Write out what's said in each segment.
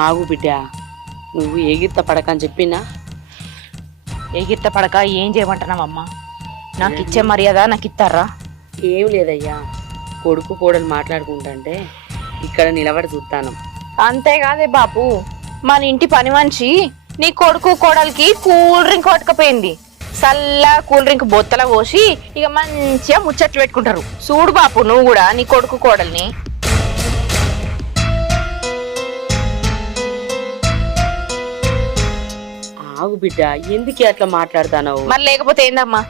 ఆగు బిడ్డ, నువ్వు ఏగిత్త పడక అని చెప్పినా. ఎగిత్త పడక ఏం చేయమంటున్నావమ్మా? నాకు ఇచ్చే మర్యాద నాకు ఇస్తారా? ఏం లేదయ్యా, కొడుకు కోడలు మాట్లాడుకుంటుంటే ఇక్కడ నిలబడి చూస్తాను. అంతేకాదే బాపు, మన ఇంటి పని మనిషి నీ కొడుకు కోడలికి కూల్ డ్రింక్ పట్టుకపోయింది. చల్లా కూల్ డ్రింక్ బొత్తల పోసి ఇక మంచిగా ముచ్చట్లు పెట్టుకుంటారు. చూడు బాపు, నువ్వు కూడా నీ కొడుకు కోడల్ని. ఆగు బిడ్డ, ఎందుకే అట్లా మాట్లాడతావు? మరి లేకపోతే ఏందమ్మా?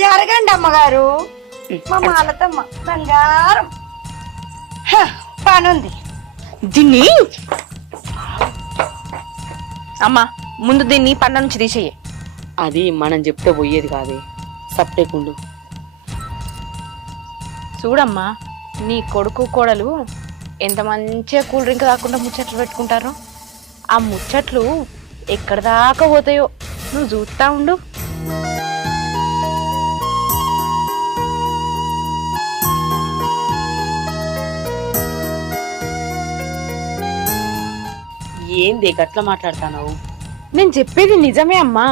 జరగండి అమ్మగారు. మా మాలతమ్మ బంగారం పనుంది. దీన్ని అమ్మా, ముందు దీన్ని పండ నుంచి తీసేయి. అది మనం చెప్తే పోయేది కాదే, సప్టేకుండు. చూడమ్మా, నీ కొడుకు కోడలు ఎంత మంచిగా కూల్ డ్రింక్ తాకుండా ముచ్చట్లు పెట్టుకుంటారు. ఆ ముచ్చట్లు ఎక్కడ దాకా పోతాయో నువ్వు చూస్తా ఉండు. ఏంది గట్లా మాట్లాడతావు? నేను చెప్పేది నిజమే అమ్మా.